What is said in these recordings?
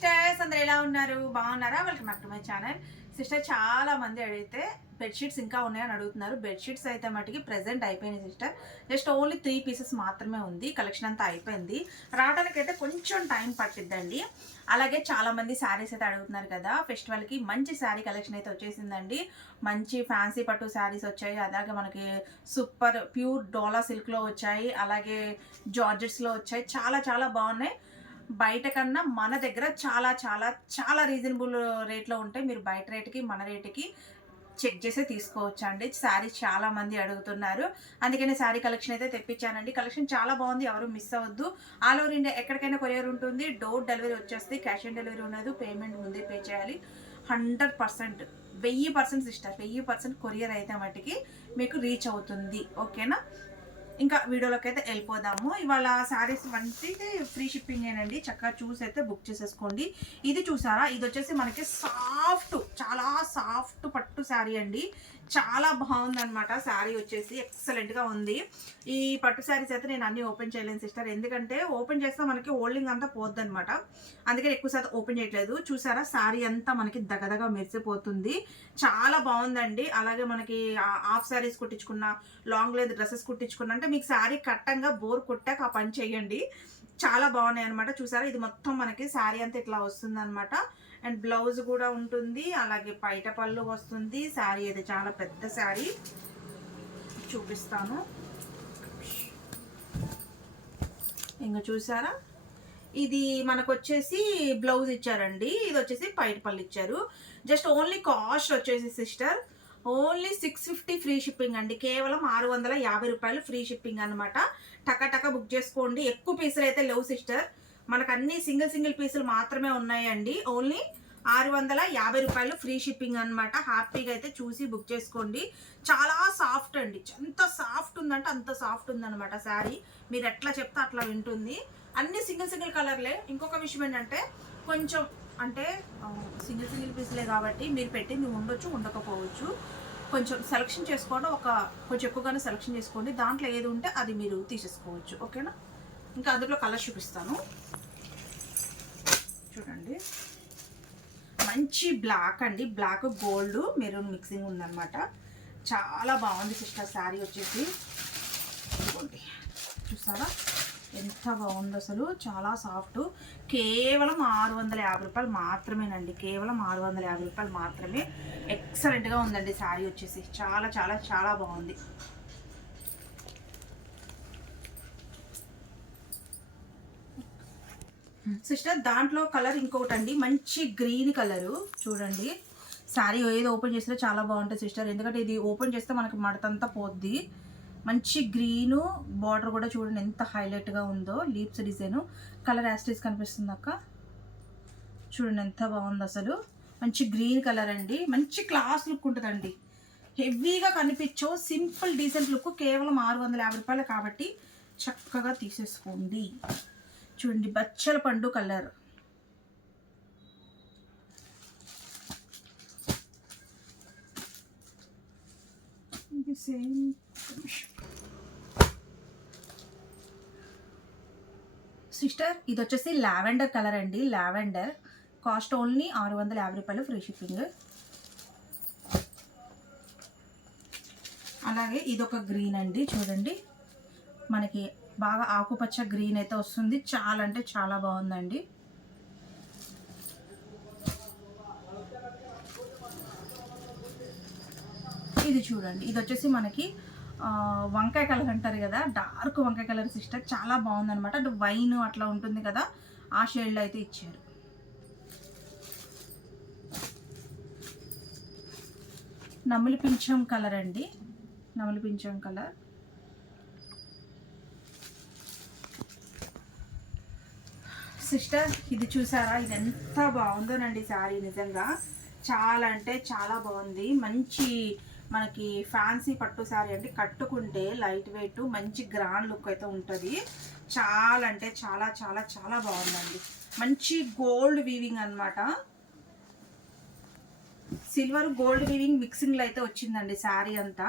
Sisters అందరు ఎలా ఉన్నారు? బాగున్నారా? Welcome back to my channel sister చాలా మంది అడిగితే బెడ్షీట్స్ ఇంకా ఉన్నాయని అడుగుతున్నారు. బెడ్షీట్స్ అయితే మటుకి ప్రెజెంట్ అయిపోయినాయి sister just only three pieces మాత్రమే ఉంది. కలెక్షన్ అంతా అయిపోయింది. రావడానికి అయితే కొంచెం టైం పట్టిద్దండి. అలాగే చాలా మంది శారీస్ అయితే అడుగుతున్నారు కదా. ఫెస్టివల్కి మంచి శారీ కలెక్షన్ అయితే వచ్చేసిందండి. మంచి ఫ్యాన్సీ పట్టు శారీస్ వచ్చాయి. అలాగే మనకి సూపర్ ప్యూర్ డోలా సిల్క్లో వచ్చాయి. అలాగే జార్జెట్స్లో వచ్చాయి. చాలా చాలా బాగున్నాయి. బయట కన్నా మన దగ్గర చాలా చాలా చాలా రీజనబుల్ రేట్లో ఉంటాయి. మీరు బయట రేటుకి మన రేటుకి చెక్ చేసే తీసుకోవచ్చు అండి శారీ చాలా మంది అడుగుతున్నారు. అందుకనే శారీ కలెక్షన్ అయితే తెప్పించానండి. కలెక్షన్ చాలా బాగుంది. ఎవరు మిస్ అవ్వద్దు. ఆల్ ఓవర్ ఇండియా ఎక్కడికైనా కొరియర్ ఉంటుంది. డోర్ డెలివరీ వచ్చేస్తే క్యాష్ ఆన్ డెలివరీ ఉండదు. పేమెంట్ ముందే పే చేయాలి. హండ్రెడ్ పర్సెంట్ వెయ్యి పర్సెంట్ సిస్టర్ వెయ్యి పర్సెంట్ కొరియర్ అయితే మటుకి మీకు రీచ్ అవుతుంది. ఓకేనా ఇంకా వీడియోలోకి అయితే వెళ్ళిపోదాము. ఇవాళ శారీస్ వంటి ఫ్రీ షిప్పింగ్ ఏనండి. చక్కగా చూసి అయితే బుక్ చేసేసుకోండి. ఇది చూసారా? ఇది వచ్చేసి మనకి సాఫ్ట్ చాలా సాఫ్ట్ పట్టు శారీ అండి. చాలా బాగుందనమాట శారీ వచ్చేసి ఎక్సలెంట్గా ఉంది. ఈ పట్టు శారీస్ అయితే నేను అన్ని ఓపెన్ చేయలేను సిస్టర్. ఎందుకంటే ఓపెన్ చేస్తే మనకి హోల్డింగ్ అంతా పోద్దనమాట అందుకని ఎక్కువ శాతం ఓపెన్ చేయట్లేదు. చూసారా? శారీ అంతా మనకి దగదగా మెరిసిపోతుంది. చాలా బాగుందండి. అలాగే మనకి హాఫ్ శారీస్ కుట్టించుకున్న లాంగ్ లెంత్ డ్రెస్సెస్ కుట్టించుకున్న అంటే మీకు శారీ కట్టంగా బోర్ కొట్టాక ఆ పని చేయండి. చాలా బాగున్నాయి అనమాట చూసారా? ఇది మొత్తం మనకి శారీ అంతా ఇట్లా వస్తుంది అనమాట అండ్ బ్లౌజ్ కూడా ఉంటుంది. అలాగే పైట పళ్ళు వస్తుంది. శారీ అయితే చాలా పెద్ద శారీ. చూపిస్తాను. ఇంకా చూసారా? ఇది మనకు వచ్చేసి బ్లౌజ్ ఇచ్చారండి. ఇది వచ్చేసి పైట పళ్ళు ఇచ్చారు. జస్ట్ ఓన్లీ కాస్ట్ వచ్చేసి sister only six fifty free shipping అండి. కేవలం ఆరు వందల యాభై రూపాయలు ఫ్రీ షిప్పింగ్ అనమాట టక టకా బుక్ చేసుకోండి. ఎక్కువ పీసులు అయితే లేవు సిస్టర్. మనకు అన్ని సింగిల్ సింగిల్ పీసులు మాత్రమే ఉన్నాయండి. ఓన్లీ ఆరు వందల యాభై రూపాయలు ఫ్రీ షిప్పింగ్ అనమాట హ్యాపీగా అయితే చూసి బుక్ చేసుకోండి. చాలా సాఫ్ట్ అండి. ఎంత సాఫ్ట్ ఉందంటే అంత సాఫ్ట్ ఉందనమాట శారీ. మీరు ఎట్లా చెప్తే అట్లా వింటుంది. అన్ని సింగిల్ సింగిల్ కలర్లే. ఇంకొక విషయం ఏంటంటే కొంచెం అంటే సింగిల్ సింగిల్ పీసులే కాబట్టి మీరు పెట్టింది ఉండొచ్చు ఉండకపోవచ్చు. కొంచెం సెలెక్షన్ చేసుకోవడం ఒక కొంచెం ఎక్కువగానే సెలెక్షన్ చేసుకోండి. దాంట్లో ఏది ఉంటే అది మీరు తీసేసుకోవచ్చు. ఓకేనా? ఇంకా అందులో కలర్ చూపిస్తాను. చూడండి. మంచి బ్లాక్ అండి. బ్లాక్ గోల్డ్ మెరూన్ మిక్సింగ్ ఉందన్నమాట. చాలా బాగుంది సిస్టర్ శారీ వచ్చేసి. ఇదిగోండి. చూసారా? ఎంత బాగుంది అసలు. చాలా సాఫ్ట్ కేవలం ఆరు వందల యాభై రూపాయలు మాత్రమేనండి. కేవలం ఆరు వందల యాభై రూపాయలు మాత్రమే. ఎక్సలెంట్గా ఉందండి శారీ వచ్చేసి. చాలా చాలా చాలా బాగుంది. సిస్టర్ దాంట్లో కలర్ ఇంకొకటి అండి మంచి గ్రీన్ కలరు చూడండి. శారీ ఏది ఓపెన్ చేసినా చాలా బాగుంటుంది సిస్టర్ ఎందుకంటే ఇది ఓపెన్ చేస్తే మనకి మడతంతా పోద్ది. మంచి గ్రీను బార్డర్ కూడా చూడండి ఎంత హైలైట్గా ఉందో. లీప్స్ డిజైన్ కలర్ యాస్టీస్ కనిపిస్తుంది అక్క. చూడండి ఎంత బాగుంది అసలు. మంచి గ్రీన్ కలర్ అండి. మంచి క్లాస్ లుక్ ఉంటుందండి. హెవీగా కనిపించో సింపుల్ డీసెంట్ లుక్ కేవలం ఆరు వందల యాభై రూపాయలు కాబట్టి చక్కగా తీసేసుకోండి. చూడండి బచ్చల పండు కలర్. ఇది సేమ్. సిస్టర్ ఇది వచ్చేసి లావెండర్ కలర్ అండి. లావెండర్. కాస్ట్ ఓన్లీ ఆరు వందల యాభై రూపాయలు ఫ్రీ షిప్పింగ్. అలాగే ఇది ఒక గ్రీన్ అండి చూడండి. మనకి బాగా ఆకుపచ్చ గ్రీన్ అయితే వస్తుంది. చాలా అంటే చాలా బాగుందండి. ఇది చూడండి. ఇది వచ్చేసి మనకి వంకాయ కలర్ అంటారు కదా డార్క్ వంకాయ కలర్ సిస్టర్. చాలా బాగుంది అనమాట అంటే వైన్ అట్లా ఉంటుంది కదా ఆ షేడ్లో అయితే ఇచ్చారు. నమిలి పింఛం కలర్ అండి. నమిలి పింఛం కలర్. సిస్టర్ ఇది చూసారా? ఇది ఎంత బాగుందోనండి శారీ నిజంగా. చాలా అంటే చాలా బాగుంది. మంచి మనకి ఫ్యాన్సీ పట్టు శారీ అంటే కట్టుకుంటే లైట్ వెయిట్ మంచి గ్రాండ్ లుక్ అయితే ఉంటుంది. చాలా అంటే చాలా చాలా చాలా బాగుందండి. మంచి గోల్డ్ వీవింగ్ అన్నమాట. సిల్వర్ గోల్డ్ వీవింగ్ మిక్సింగ్లో అయితే వచ్చిందండి శారీ అంతా.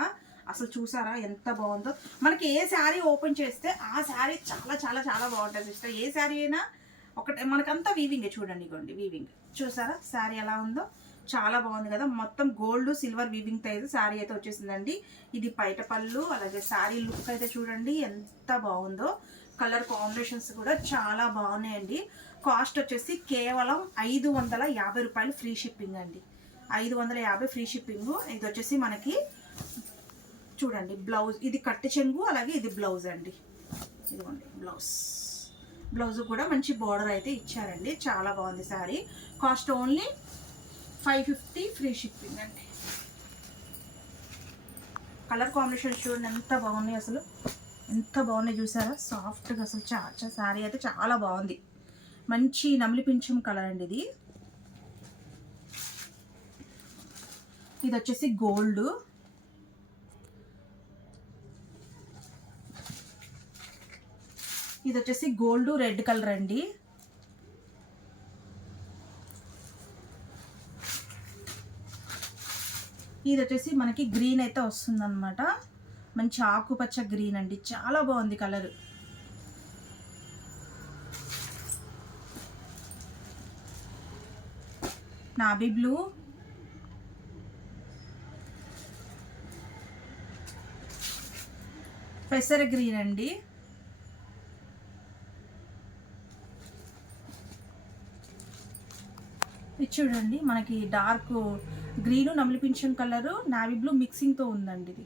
అసలు చూసారా ఎంత బాగుందో? మనకి ఏ శారీ ఓపెన్ చేస్తే ఆ శారీ చాలా చాలా చాలా బాగుంటుంది సిస్టర్. ఏ శారీ అయినా ఒకటి మనకంతా వీవింగ్ చూడండి ఇగోండి వీవింగ్ చూసారా? శారీ ఎలా ఉందో? చాలా బాగుంది కదా. మొత్తం గోల్డ్ సిల్వర్ వీవింగ్ అయితే శారీ అయితే వచ్చేసిందండి. ఇది పైట పళ్ళు అలాగే శారీ లుక్ అయితే చూడండి ఎంత బాగుందో. కలర్ కాంబినేషన్స్ కూడా చాలా బాగున్నాయండి. కాస్ట్ వచ్చేసి కేవలం ఐదు వందల యాభై రూపాయలు ఫ్రీ షిప్పింగ్ అండి. ఐదు వందల యాభై ఫ్రీ షిప్పింగ్ ఇది వచ్చేసి మనకి చూడండి బ్లౌజ్ ఇది కట్టు చెంగు అలాగే ఇది బ్లౌజ్ అండి. ఇదిగోండి బ్లౌజ్ బ్లౌజ్ కూడా మంచి బార్డర్ అయితే ఇచ్చారండి. చాలా బాగుంది sari cost only five fifty free shipping అండి. కలర్ కాంబినేషన్ చూడండి ఎంత బాగున్నాయి అసలు. ఎంత బాగున్నాయి చూసారా? సాఫ్ట్గా అసలు చాలా శారీ అయితే చాలా బాగుంది. మంచి నమిలి పింఛం కలర్ అండి ఇది. ఇది వచ్చేసి గోల్డ్. ఇది వచ్చేసి గోల్డ్ రెడ్ కలర్ అండి. ఇది వచ్చేసి మనకి గ్రీన్ అయితే వస్తుందన్నమాట. మంచి ఆకుపచ్చ గ్రీన్ అండి. చాలా బాగుంది కలర్. Navy blue. పెసర గ్రీన్ అండి. చూడండి మనకి డార్క్ గ్రీన్ నమిలి పింఛన్ కలర్ నావీ బ్లూ మిక్సింగ్తో ఉందండి ఇది.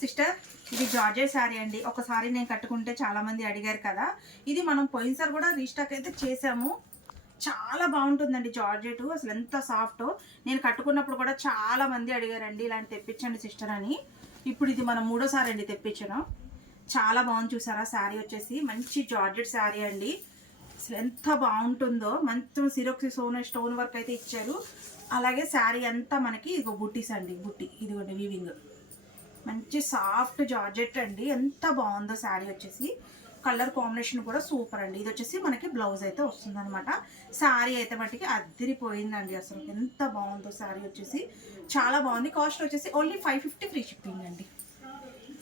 సిస్టర్ ఇది జార్జెట్ శారీ అండి. ఒకసారి నేను కట్టుకుంటే చాలామంది అడిగారు కదా. ఇది మనం పోయినసారి కూడా రీస్టాక్ అయితే చేసాము. చాలా బాగుంటుందండి జార్జెట్. అసలు ఎంత సాఫ్ట్ నేను కట్టుకున్నప్పుడు కూడా చాలా మంది అడిగారండి ఇలాంటి తెప్పించండి సిస్టర్ అని. ఇప్పుడు ఇది మనం మూడోసారి అండి తెప్పించడం. చాలా బాగుంది చూసారా? శారీ వచ్చేసి మంచి జార్జెట్ శారీ అండి. అసలు ఎంత బాగుంటుందో మంచి సిరోక్సి సోన స్టోన్ వర్క్ అయితే ఇచ్చారు. అలాగే శారీ అంతా మనకి ఇదిగో బుట్టీస్ అండి బుట్టి ఇదిగోండి వీవింగ్. మంచి సాఫ్ట్ జార్జెట్ అండి. ఎంత బాగుందో శారీ వచ్చేసి. కలర్ కాంబినేషన్ కూడా సూపర్ అండి. ఇది వచ్చేసి మనకి బ్లౌజ్ అయితే వస్తుంది అనమాట శారీ అయితే మట్టికి అద్దరిపోయిందండి అసలు. ఎంత బాగుందో శారీ వచ్చేసి. చాలా బాగుంది. కాస్ట్ వచ్చేసి only five fifty free shipping అండి.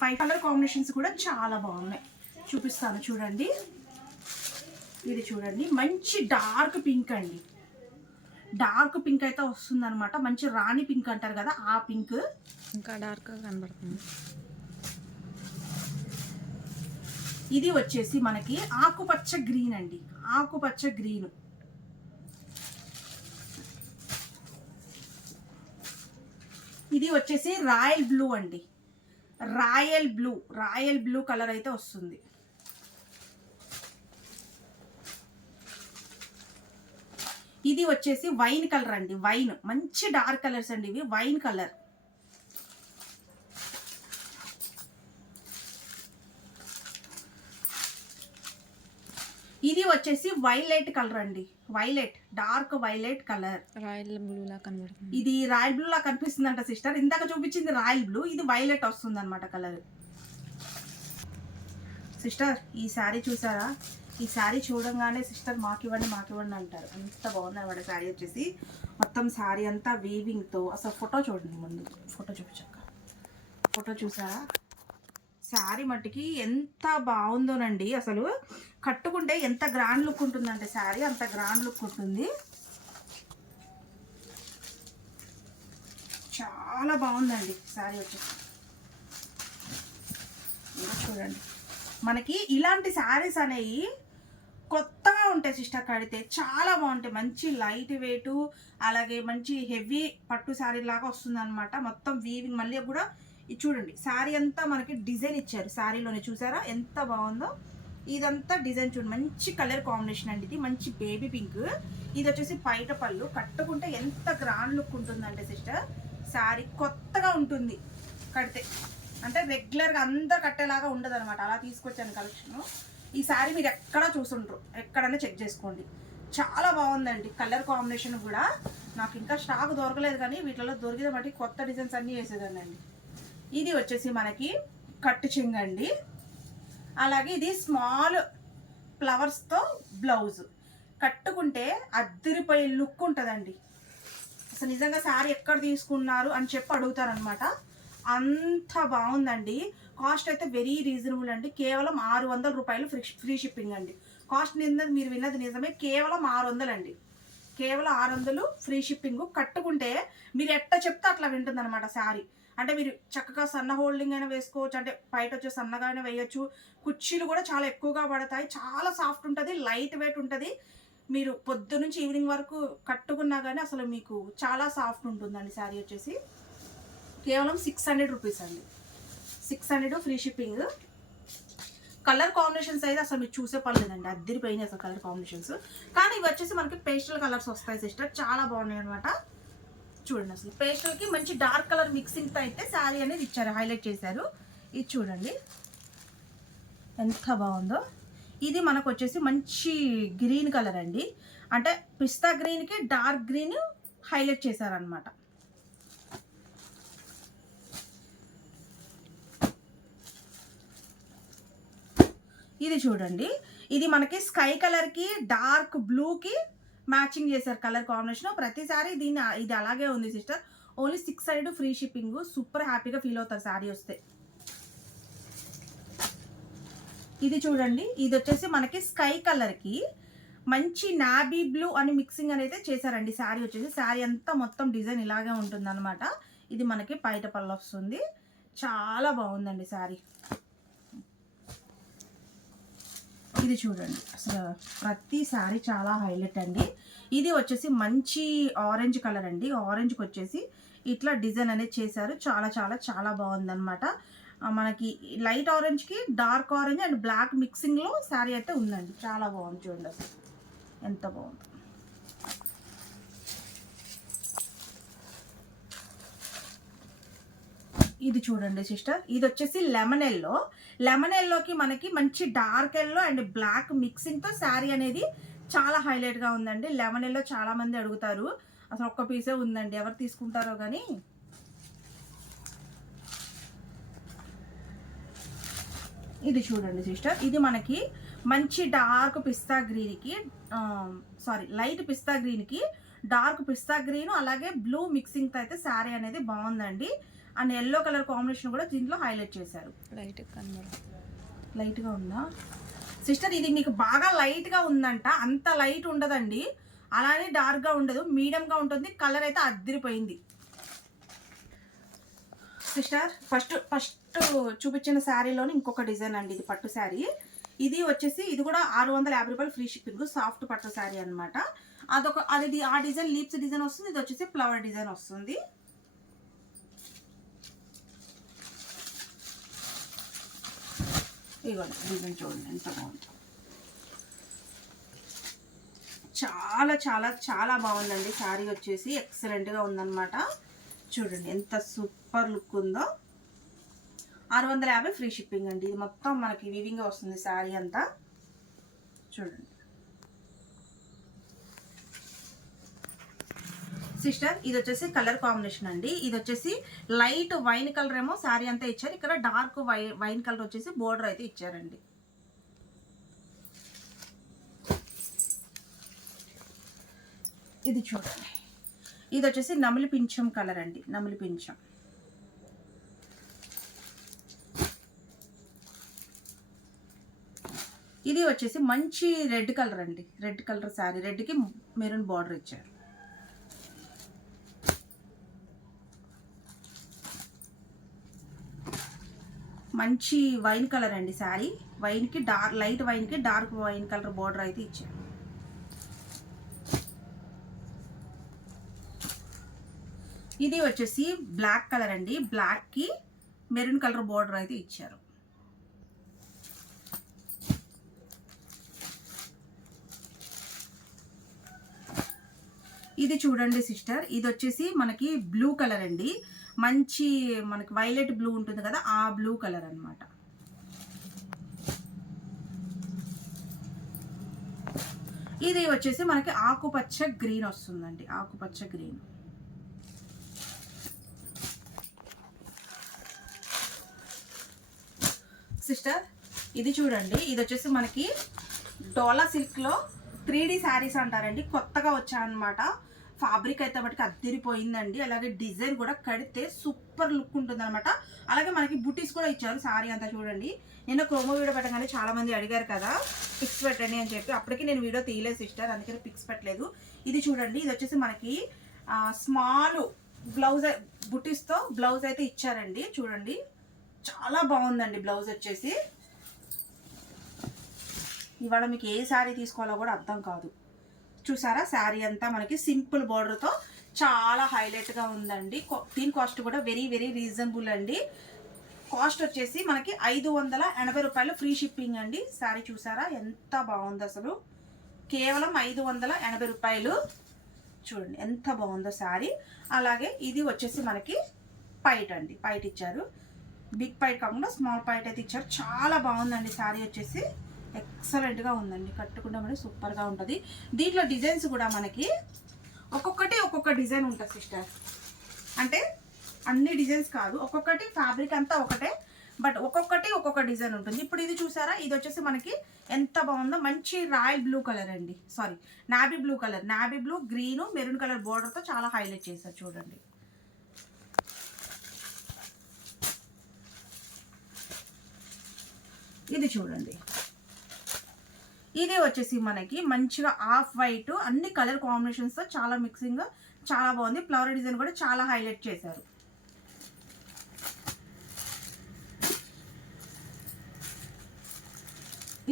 ఫైవ్ కలర్ కాంబినేషన్స్ కూడా చాలా బాగున్నాయి. చూపిస్తాను చూడండి. ఇది చూడండి. మంచి డార్క్ పింక్ అండి. డార్క్ పింక్ అయితే వస్తుంది అనమాట మంచి రాణి పింక్ అంటారు కదా ఆ పింక్. ఇంకా డార్క్గా కనబడుతుంది. ఇది వచ్చేసి మనకి ఆకుపచ్చ గ్రీన్ అండి. ఆకుపచ్చ గ్రీన్. ఇది వచ్చేసి రాయల్ బ్లూ అండి. Royal blue royal blue colour అయితే వస్తుంది. ఇది వచ్చేసి వైన్ కలర్ అండి వైన్. మంచి డార్క్ కలర్స్ అండి ఇవి వైన్ కలర్. ఇది వచ్చేసి వైలెట్ కలర్ అండి. Violet dark violet colour. Royal బ్లూలా కనబడుతుంది. ఇది రాయల్ బ్లూ లా కనిపిస్తుందంట సిస్టర్. ఇందాక చూపించింది రాయల్ బ్లూ ఇది వైలెట్ వస్తుంది అనమాట కలర్. సిస్టర్ ఈ శారీ చూసారా? ఈ శారీ చూడంగానే సిస్టర్ మాకు ఇవ్వండి మాకు ఇవ్వండి అంటారు. అంత బాగుంది అనమాట శారీ వచ్చేసి. మొత్తం శారీ అంతా వీవింగ్తో అసలు ఫోటో చూడండి ముందు. ఫోటో చూపించాక ఫోటో చూసారా? శారీ మట్టికి ఎంత బాగుందోనండి. అసలు కట్టుకుంటే ఎంత గ్రాండ్ లుక్ ఉంటుందంటే శారీ అంత గ్రాండ్ లుక్ ఉంటుంది. చాలా బాగుందండి శారీ వచ్చేసి చూడండి. మనకి ఇలాంటి శారీస్ అనేవి కొత్తగా ఉంటాయి సిస్టర్ కడితే. చాలా బాగుంటాయి. మంచి లైట్ వెయిట్ అలాగే మంచి హెవీ పట్టు శారీ లాగా వస్తుంది మొత్తం వీవింగ్ మళ్ళీ కూడా ఇది చూడండి శారీ అంతా మనకి డిజైన్ ఇచ్చారు. శారీలోనే చూసారా? ఎంత బాగుందో? ఇదంతా డిజైన్ చూడండి. మంచి కలర్ కాంబినేషన్ అండి ఇది. మంచి బేబీ పింక్. ఇది వచ్చేసి పైట పళ్ళు. కట్టుకుంటే ఎంత గ్రాండ్ లుక్ ఉంటుందంటే సిస్టర్ శారీ కొత్తగా ఉంటుంది. కడితే అంటే రెగ్యులర్గా అందరు కట్టేలాగా ఉండదు అనమాట అలా తీసుకొచ్చాను కలెక్షన్. ఈ శారీ మీరు ఎక్కడా చూసుండ్రు. ఎక్కడైనా చెక్ చేసుకోండి. చాలా బాగుందండి. కలర్ కాంబినేషన్ కూడా. నాకు ఇంకా స్టాక్ దొరకలేదు కానీ వీటిలో దొరికితే మట్టి కొత్త డిజైన్స్ అన్నీ వేసేదాన్ని అండి ఇది వచ్చేసి మనకి కట్టు చెంగండి అలాగే ఇది స్మాల్ ఫ్లవర్స్తో బ్లౌజ్. కట్టుకుంటే అద్దరిపోయే లుక్ ఉంటుందండి. అసలు నిజంగా శారీ ఎక్కడ తీసుకున్నారు అని చెప్పి అడుగుతారనమాట అంత బాగుందండి. కాస్ట్ అయితే వెరీ రీజనబుల్ అండి. కేవలం ఆరు వందల రూపాయలు ఫ్రీ ఫ్రీ షిప్పింగ్ అండి. కాస్ట్ నిన్నది మీరు విన్నది నిజమే కేవలం ఆరు వందలు అండి. కేవలం ఆరు వందలు ఫ్రీ షిప్పింగ్. కట్టుకుంటే మీరు ఎట్ట చెప్తే అట్లా వింటుంది అనమాట శారీ అంటే మీరు చక్కగా సన్న హోల్డింగ్ అయినా వేసుకోవచ్చు అంటే బయట వచ్చే సన్నగా అయినా వేయొచ్చు. కుర్చీలు కూడా చాలా ఎక్కువగా పడతాయి. చాలా సాఫ్ట్ ఉంటుంది లైట్ వెయిట్ ఉంటుంది. మీరు పొద్దు నుంచి ఈవినింగ్ వరకు కట్టుకున్నా కానీ అసలు మీకు చాలా సాఫ్ట్ ఉంటుందండి శారీ వచ్చేసి. కేవలం సిక్స్ హండ్రెడ్ రూపీస్ అండి. Six hundred free shipping. Colour combinations అయితే అసలు మీరు చూసే పర్లేదండి అద్దరిపోయినాయి అసలు కలర్ కాంబినేషన్స్. కానీ ఇవి వచ్చేసి మనకి పేస్టల్ కలర్స్ వస్తాయి సిస్టర్. చాలా బాగున్నాయి అనమాట చూడండి అసలు. పేస్టల్కి మంచి డార్క్ కలర్ మిక్సింగ్తో అయితే శారీ అనేది ఇచ్చారు హైలైట్ చేశారు. ఇది చూడండి. ఎంత బాగుందో. ఇది మనకు వచ్చేసి మంచి గ్రీన్ కలర్ అండి. అంటే పిస్తా గ్రీన్కి డార్క్ గ్రీన్ హైలైట్ చేశారనమాట ఇది చూడండి. ఇది మనకి స్కై కలర్కి డార్క్ బ్లూకి మ్యాచింగ్ చేశారు కలర్ కాంబినేషన్. ప్రతిసారి దీన్ని ఇది అలాగే ఉంది sister. Only six hundred free shipping. Super హ్యాపీగా ఫీల్ అవుతారు శారీ వస్తే. ఇది చూడండి. ఇది వచ్చేసి మనకి స్కై కలర్కి మంచి నాబీ బ్లూ అని మిక్సింగ్ అనేది చేశారండి శారీ వచ్చేసి. శారీ అంతా మొత్తం డిజైన్ ఇలాగే ఉంటుందన్నమాట. ఇది మనకి పైట పళ్ళు వస్తుంది. చాలా బాగుందండి శారీ. ఇది చూడండి. అసలు ప్రతి శారీ చాలా హైలైట్ అండి. ఇది వచ్చేసి మంచి ఆరెంజ్ కలర్ అండి. ఆరెంజ్కి వచ్చేసి ఇట్లా డిజైన్ అనేది చేశారు. చాలా చాలా చాలా బాగుందన్నమాట. మనకి లైట్ ఆరెంజ్కి డార్క్ ఆరెంజ్ అండ్ బ్లాక్ మిక్సింగ్లో శారీ అయితే ఉందండి. చాలా బాగుంది చూడండి అసలు. ఎంత బాగుంది. ఇది చూడండి సిస్టర్. ఇది వచ్చేసి లెమన్ ఎల్లో లెమన్ ఎల్లోకి మనకి మంచి డార్క్ ఎల్లో అండ్ బ్లాక్ మిక్సింగ్తో శారీ అనేది చాలా హైలైట్గా ఉందండి. లెమన్ ఎల్లో చాలా మంది అడుగుతారు. అసలు ఒక్క పీసే ఉందండి. ఎవరు తీసుకుంటారో కానీ ఇది చూడండి సిస్టర్. ఇది మనకి మంచి డార్క్ పిస్తా గ్రీన్కి సారీ లైట్ పిస్తా గ్రీన్కి డార్క్ పిస్తా గ్రీన్ అలాగే బ్లూ మిక్సింగ్తో అయితే శారీ అనేది బాగుందండి. అండ్ ఎల్లో కలర్ కాంబినేషన్ కూడా దీంట్లో హైలైట్ చేశారు. లైట్ లైట్గా ఉందా? సిస్టర్ ఇది మీకు బాగా లైట్గా ఉందంట. అంత లైట్ ఉండదండి. అలానే డార్క్గా ఉండదు. మీడియంగా ఉంటుంది. కలర్ అయితే అద్దరిపోయింది. సిస్టర్ ఫస్ట్ ఫస్ట్ చూపించిన శారీలోని ఇంకొక డిజైన్ అండి ఇది పట్టు శారీ. ఇది వచ్చేసి ఇది కూడా ఆరు వందల యాభై రూపాయలు ఫ్రీ షిప్పింగ్ సాఫ్ట్ పట్టు శారీ అనమాట అదొక అది ఆ డిజైన్ లీప్స్ డిజైన్ వస్తుంది. ఇది వచ్చేసి ఫ్లవర్ డిజైన్ వస్తుంది. ఇవ్వండి డిజైన్ చూడండి ఎంత బాగుంది. చాలా చాలా చాలా బాగుందండి. శారీ వచ్చేసి ఎక్సలెంట్గా ఉందన్నమాట. చూడండి ఎంత సూపర్ లుక్ ఉందో. ఆరు వందల యాభై ఫ్రీ షిప్పింగ్ అండి. ఇది మొత్తం మనకి వివింగ్ వస్తుంది శారీ అంతా. చూడండి. సిస్టర్ ఇది వచ్చేసి కలర్ కాంబినేషన్ అండి. ఇది వచ్చేసి లైట్ వైన్ కలర్ ఏమో శారీ అంతా ఇచ్చారు. ఇక్కడ డార్క్ వై వైన్ కలర్ వచ్చేసి బోర్డర్ అయితే ఇచ్చారండి. ఇది చూడండి. ఇది వచ్చేసి నమిలి పింఛం కలర్ అండి. నమిలి పింఛం. ఇది వచ్చేసి మంచి రెడ్ కలర్ అండి. Red colour sari. రెడ్కి maroon border ఇచ్చారు. మంచి వైన్ కలర్ అండి శారీ. వైన్కి డార్క్ లైట్ వైన్కి డార్క్ వైన్ కలర్ బార్డర్ అయితే ఇచ్చారు. ఇది వచ్చేసి బ్లాక్ కలర్ అండి. బ్లాక్కి మెరూన్ కలర్ బార్డర్ అయితే ఇచ్చారు. ఇది చూడండి సిస్టర్. ఇది వచ్చేసి మనకి బ్లూ కలర్ అండి. మంచి మనకి వైలెట్ బ్లూ ఉంటుంది కదా ఆ బ్లూ కలర్ అన్నమాట. ఇది వచ్చేసి మనకి ఆకుపచ్చ గ్రీన్ వస్తుందండి ఆకుపచ్చ గ్రీన్. సిస్టర్ ఇది చూడండి ఇది వచ్చేసి మనకి డోలా సిల్క్లో త్రీ డి శారీస్ అంటారండి కొత్తగా వచ్చాయన్నమాట. ఫ్యాబ్రిక్ అయితే మటుకు అద్దరిపోయిందండి. అలాగే డిజైన్ కూడా కడితే సూపర్ లుక్ ఉంటుంది అనమాట అలాగే మనకి బుటీస్ కూడా ఇచ్చారు సారీ అంతా చూడండి. నిన్న క్రోమో వీడియో పెట్టగానే చాలా మంది అడిగారు కదా పిక్స్ పెట్టండి అని చెప్పి. అప్పటికి నేను వీడియో తీయలేదు సిస్టర్ అందుకని పిక్స్ పెట్టలేదు. ఇది చూడండి ఇది వచ్చేసి మనకి స్మాల్ బ్లౌజ్ బుటీస్తో బ్లౌజ్ అయితే ఇచ్చారండి. చూడండి. చాలా బాగుందండి బ్లౌజ్ వచ్చేసి. ఇవాళ మీకు ఏ శారీ తీసుకోవాలో కూడా అర్థం కాదు. చూసారా? శారీ అంతా మనకి సింపుల్ బార్డర్తో చాలా హైలైట్గా ఉందండి. దీని కాస్ట్ కూడా వెరీ వెరీ రీజనబుల్ అండి. కాస్ట్ వచ్చేసి మనకి ఐదు వందల ఎనభై రూపాయలు ఫ్రీ షిప్పింగ్ అండి. శారీ చూసారా? ఎంత బాగుంది అసలు. కేవలం ఐదు వందల ఎనభై రూపాయలు. చూడండి ఎంత బాగుందో శారీ. అలాగే ఇది వచ్చేసి మనకి పైట్ అండి. పైట్ ఇచ్చారు. బిగ్ పైట్ కాకుండా స్మాల్ పైట్ అయితే ఇచ్చారు. చాలా బాగుందండి శారీ వచ్చేసి. ఎక్సలెంట్గా ఉందండి. కట్టుకుంటే మరి సూపర్గా ఉంటుంది. దీంట్లో డిజైన్స్ కూడా మనకి ఒక్కొక్కటి ఒక్కొక్క డిజైన్ ఉంటుంది సిస్టర్. అంటే అన్ని డిజైన్స్ కాదు. ఒక్కొక్కటి ఫ్యాబ్రిక్ అంతా ఒకటే బట్ ఒక్కొక్కటి ఒక్కొక్క డిజైన్ ఉంటుంది. ఇప్పుడు ఇది చూసారా? ఇది వచ్చేసి మనకి ఎంత బాగుందో. మంచి రాయల్ బ్లూ కలర్ అండి. Sari navy blue colour. Navy blue green maroon colour బోర్డర్తో చాలా హైలైట్ చేశారు చూడండి. ఇది చూడండి. ఇది వచ్చేసి మనకి మంచిగా ఆఫ్ వైట్ అన్ని కలర్ కాంబినేషన్స్తో చాలా మిక్సింగ్ చాలా బాగుంది. ఫ్లవర్ డిజైన్ కూడా చాలా హైలైట్ చేశారు.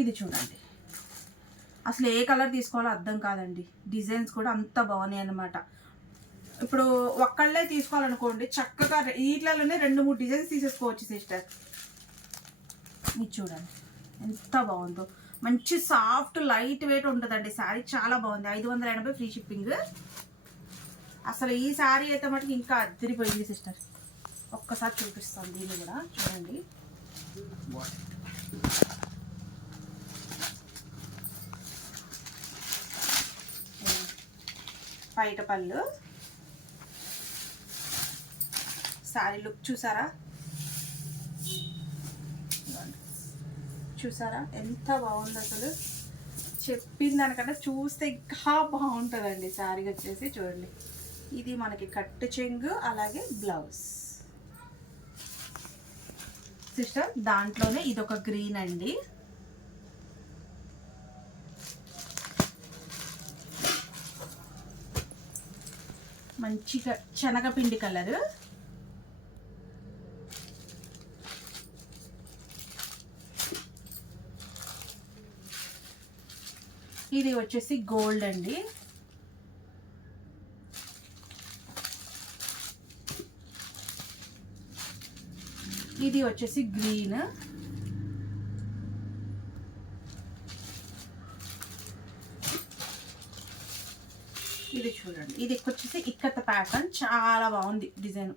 ఇది చూడండి. అసలు ఏ కలర్ తీసుకోవాలో అర్థం కాదండి. డిజైన్స్ కూడా అంత బాగున్నాయి అన్నమాట. ఇప్పుడు ఒక్కళ్ళే తీసుకోవాలనుకోండి చక్కగా వీటిలోనే రెండు మూడు డిజైన్స్ తీసేసుకోవచ్చు సిస్టర్. ఇది చూడండి. ఎంత బాగుందో. మంచి సాఫ్ట్ లైట్ వెయిట్ ఉంటుందండి. శారీ చాలా బాగుంది. ఐదు వందల ఎనభై ఫ్రీ షిప్పింగ్. అసలు ఈ శారీ అయితే మటుకు ఇంకా అద్దరిపోయింది సిస్టర్. ఒక్కసారి చూపిస్తాను దీన్ని కూడా. చూడండి. బయట పళ్ళు. శారీ లుక్ చూసారా? చూసారా? ఎంత బాగుంది అసలు. చెప్పిన దానికన్నా చూస్తే ఇంకా బాగుంటుందండి శారీ వచ్చేసి చూడండి. ఇది మనకి కట్టు చెంగు అలాగే బ్లౌజ్. సిస్టర్ దాంట్లోనే ఇది ఒక గ్రీన్ అండి. మంచిగా శనగపిండి కలర్. ఇది వచ్చేసి గోల్డ్ అండి. ఇది వచ్చేసి గ్రీన్. ఇది చూడండి. ఇది వచ్చేసి ఇక్కత ప్యాటర్న్. చాలా బాగుంది డిజైన్.